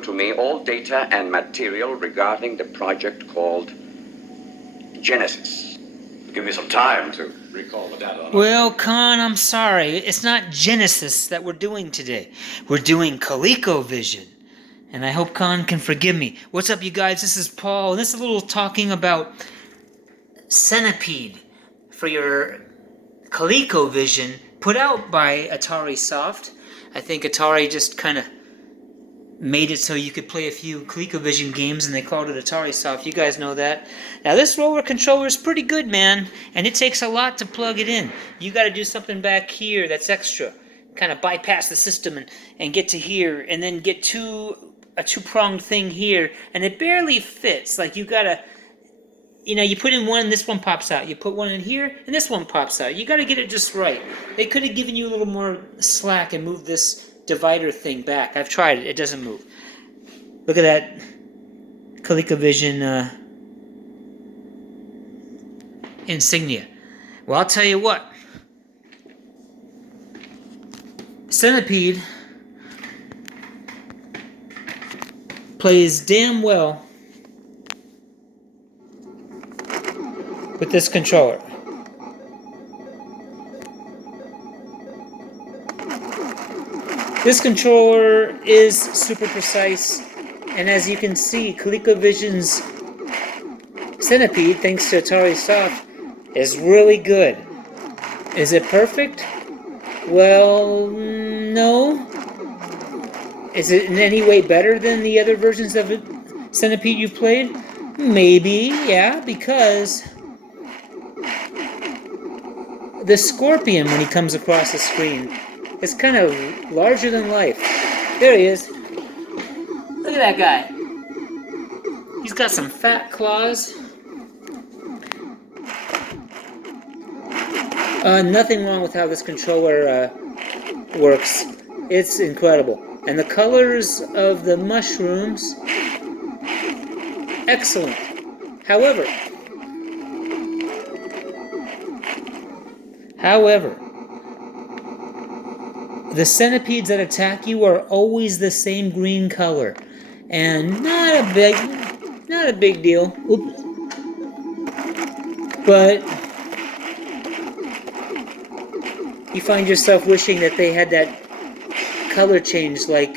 to me all data and material regarding the project called Genesis. Give me some time to recall the data. Well, Con, I'm sorry. It's not Genesis that we're doing today. We're doing COLECOVISION. And I hope Con can forgive me. What's up, you guys? This is Paul. And this is a little talking about Centipede for your COLECOVISION, put out by Atari Soft. I think Atari just kind of made it so you could play a few ColecoVision games, and they called it Atari Soft. You guys know that. Now, this roller controller is pretty good, man, and it takes a lot to plug it in. You got to do something back here that's extra. Kind of bypass the system and get to here, and then get a two-pronged thing here, and it barely fits. Like, you got to, you put in one, and this one pops out. You put one in here, and this one pops out. You got to get it just right. They could have given you a little more slack and moved this divider thing back. I've tried it. It doesn't move. Look at that ColecoVision insignia. Well, I'll tell you what. Centipede plays damn well with this controller. This controller is super precise, and as you can see, ColecoVision's Centipede, thanks to Atari Soft, is really good. Is it perfect? Well, no. Is it in any way better than the other versions of Centipede you've played? Maybe, yeah, because the Scorpion, when he comes across the screen, it's kind of larger than life. There he is. Look at that guy. He's got some fat claws. Nothing wrong with how this controller works. It's incredible. And the colors of the mushrooms, excellent. However, the centipedes that attack you are always the same green color, and not a big deal. Oops. But you find yourself wishing that they had that color change like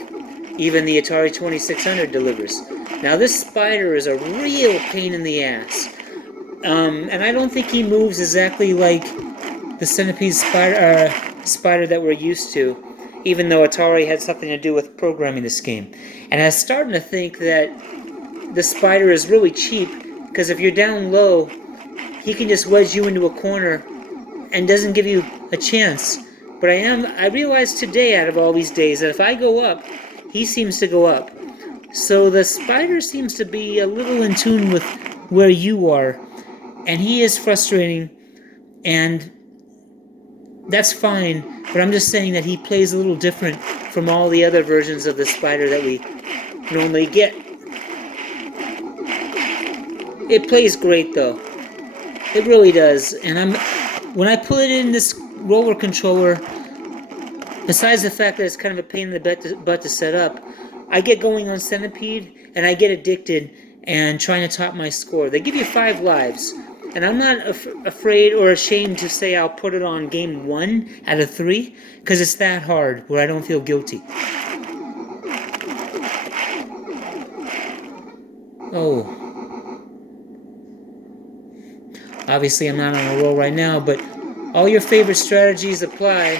even the Atari 2600 delivers. Now this spider is a real pain in the ass, and I don't think he moves exactly like the centipede spider that we're used to, even though Atari had something to do with programming this game. And I was starting to think that the spider is really cheap, because if you're down low, he can just wedge you into a corner and doesn't give you a chance. But I realized today, out of all these days, that if I go up, he seems to go up. So the spider seems to be a little in tune with where you are, and he is frustrating, and that's fine, but I'm just saying that he plays a little different from all the other versions of the spider that we normally get. It plays great, though. It really does. And when I put it in this roller controller, besides the fact that it's kind of a pain in the butt to set up, I get going on Centipede, and I get addicted and trying to top my score. They give you 5 lives. And I'm not afraid or ashamed to say I'll put it on game 1 out of 3, because it's that hard where I don't feel guilty. Oh. Obviously I'm not on a roll right now, but all your favorite strategies apply.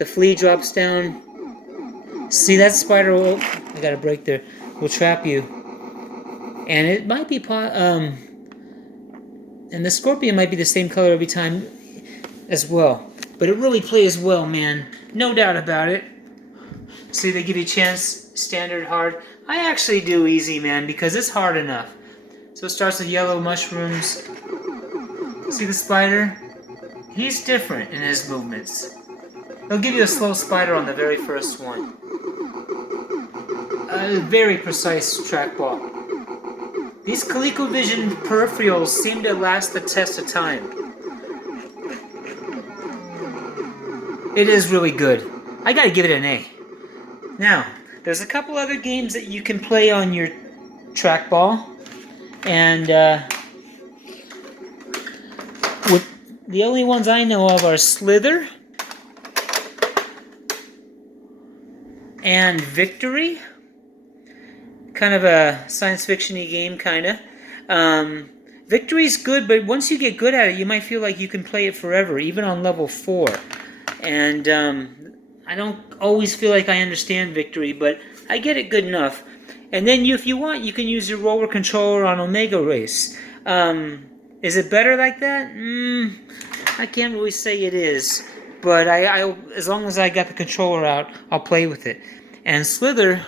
The flea drops down. See, that spider will... I got a break there. Will trap you. And it might be... And the Scorpion might be the same color every time as well. But it really plays well, man. No doubt about it. See, they give you a chance, standard, hard. I actually do easy, man, because it's hard enough. So it starts with yellow mushrooms. See the spider? He's different in his movements. He'll give you a slow spider on the very first one. A very precise trackball. These ColecoVision peripherals seem to last the test of time. It is really good. I gotta give it an A. Now, There's a couple other games that you can play on your trackball, and with the only ones I know of are Slither and Victory. Kind of a science fiction-y game, kind of. Victory's good, but once you get good at it, you might feel like you can play it forever, even on level 4. And I don't always feel like I understand Victory, but I get it good enough. And then if you want, you can use your roller controller on Omega Race. Is it better like that? I can't really say it is. But I as long as I got the controller out, I'll play with it. And Slither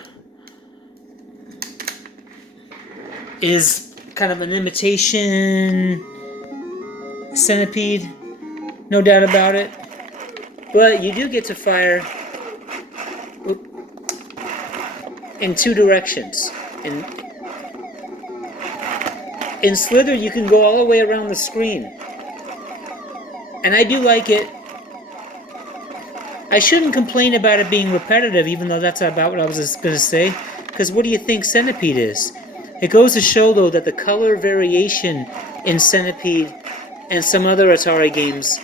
is kind of an imitation Centipede, no doubt about it. But you do get to fire in 2 directions. In Slither, you can go all the way around the screen. And I do like it. I shouldn't complain about it being repetitive, even though that's about what I was going to say. Because what do you think Centipede is? It goes to show, though, that the color variation in Centipede and some other Atari games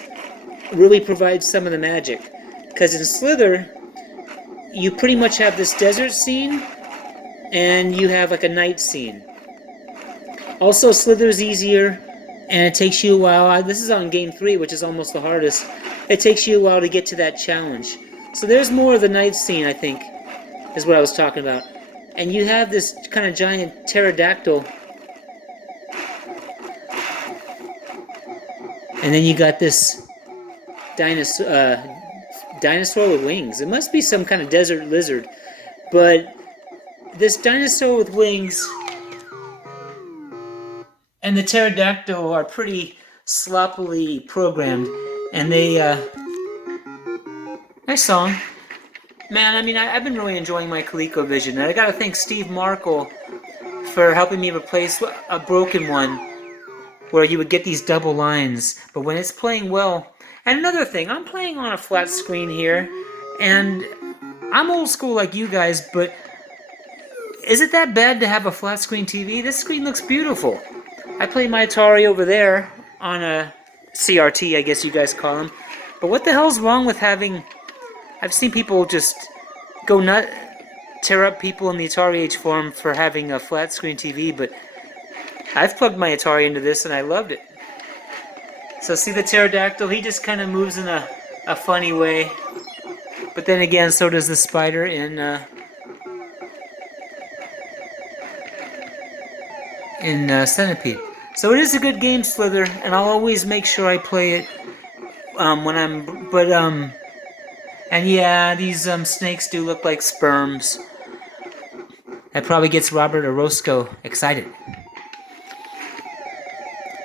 really provides some of the magic. Because in Slither, you pretty much have this desert scene, and you have like a night scene. Also, Slither's easier, and it takes you a while. This is on game 3, which is almost the hardest. It takes you a while to get to that challenge. So there's more of the night scene, I think, is what I was talking about. And you have this kind of giant pterodactyl. And then you got this dinosaur with wings. It must be some kind of desert lizard. But this dinosaur with wings and the pterodactyl are pretty sloppily programmed. And they, nice song. Man, I mean, I've been really enjoying my ColecoVision. And I gotta thank Steve Markle for helping me replace a broken one where you would get these double lines. But when it's playing well... And another thing, I'm playing on a flat screen here, and I'm old school like you guys, but is it that bad to have a flat screen TV? This screen looks beautiful. I play my Atari over there on a CRT, I guess you guys call them. But what the hell's wrong with having... I've seen people just go tear up people in the Atari Age forum for having a flat screen TV, but I've plugged my Atari into this and I loved it. So see the pterodactyl? He just kind of moves in a funny way. But then again, so does the spider in Centipede. So it is a good game, Slither, and I'll always make sure I play it when I'm... But, and yeah, these snakes do look like sperms. That probably gets Robert Orozco excited.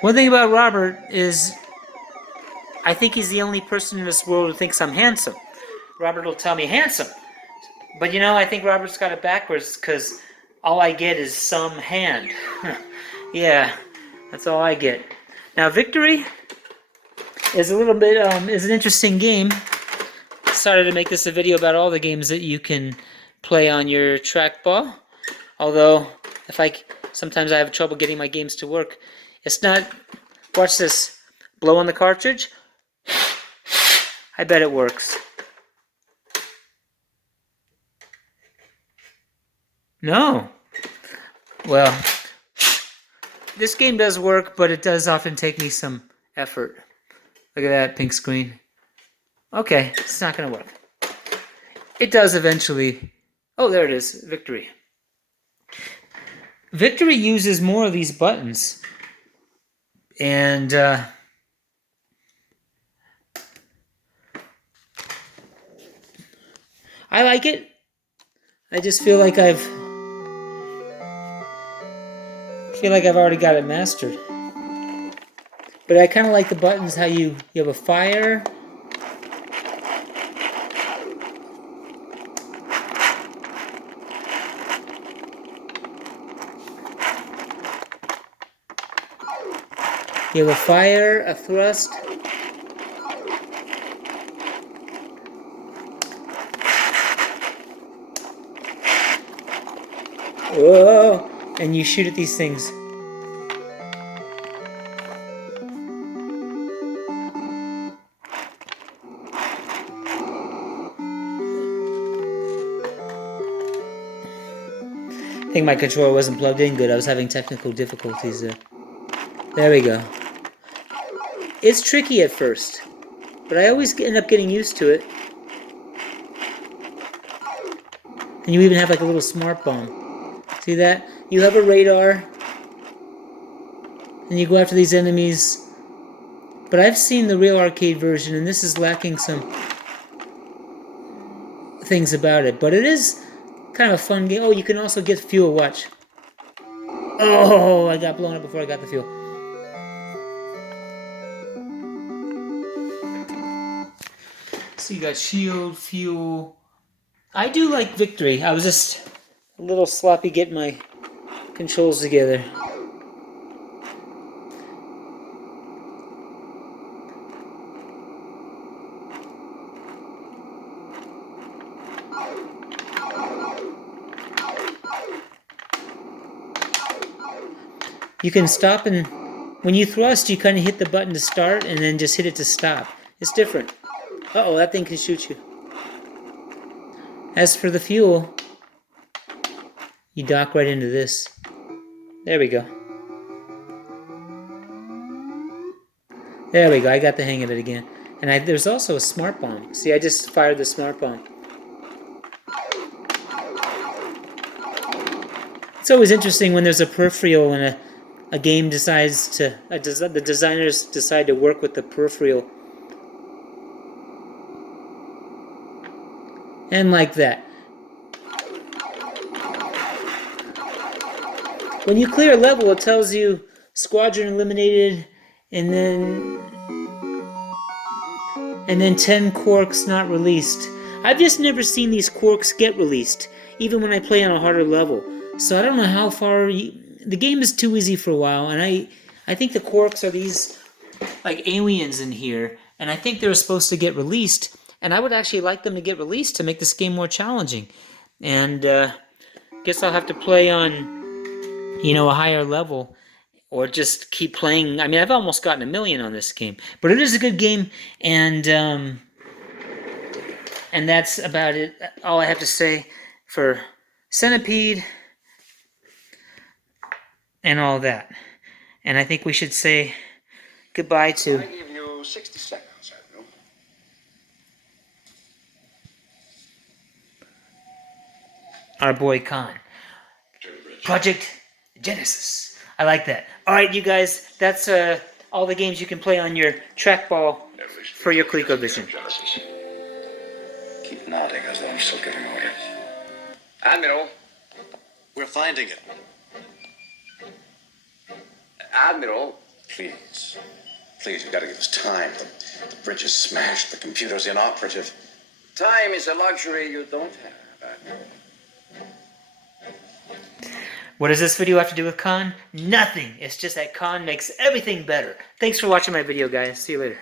One thing about Robert is I think he's the only person in this world who thinks I'm handsome. Robert will tell me handsome. But you know, I think Robert's got it backwards because all I get is some hand. Yeah, that's all I get. Now, Victory is a little bit, is an interesting game. Decided to make this a video about all the games that you can play on your trackball. Although, sometimes I have trouble getting my games to work. It's not, watch this, blow on the cartridge. I bet it works. No. Well, this game does work, but it does often take me some effort. Look at that pink screen. Okay, it's not going to work. It does eventually. Oh, there it is. Victory. Victory uses more of these buttons. And, I like it. I just feel like I've already got it mastered. But I kind of like the buttons, how you have a fire. You have a fire, a thrust. Whoa! And you shoot at these things. I think my controller wasn't plugged in good. I was having technical difficulties there. There we go. It's tricky at first, but I always end up getting used to it. And you even have like a little smart bomb. See that? You have a radar, and you go after these enemies. But I've seen the real arcade version, and this is lacking some things about it. But it is kind of a fun game. Oh, you can also get fuel. Watch. Oh, I got blown up before I got the fuel. So you got shield, fuel. I do like victory. I was just a little sloppy getting my controls together. You can stop, and when you thrust, you kind of hit the button to start and then just hit it to stop. It's different. Uh-oh, that thing can shoot you. As for the fuel, you dock right into this. There we go. There we go, I got the hang of it again. And there's also a smart bomb. See, I just fired the smart bomb. It's always interesting when there's a peripheral and a game decides to... the designers decide to work with the peripheral. And like that. When you clear a level, it tells you squadron eliminated, and then 10 quarks not released. I've just never seen these quarks get released, even when I play on a harder level. So I don't know how far... the game is too easy for a while, and I think the quarks are these like aliens in here, and I think they're supposed to get released, and I would actually like them to get released to make this game more challenging. And guess I'll have to play on, a higher level, or just keep playing. I mean, I've almost gotten 1 million on this game, but it is a good game, and that's about it. All I have to say for Centipede and all that. And I think we should say goodbye to... I give you 60 seconds, Admiral. our boy Khan. Project Genesis. I like that. All right, you guys, that's all the games you can play on your trackball for your ColecoVision. Keep nodding as though I'm still giving orders. Admiral. We're finding it. Admiral. Please. Please, you've got to give us time. The bridge is smashed. The computer's inoperative. Time is a luxury you don't have, Admiral. What does this video have to do with Khan? Nothing. It's just that Khan makes everything better. Thanks for watching my video, guys. See you later.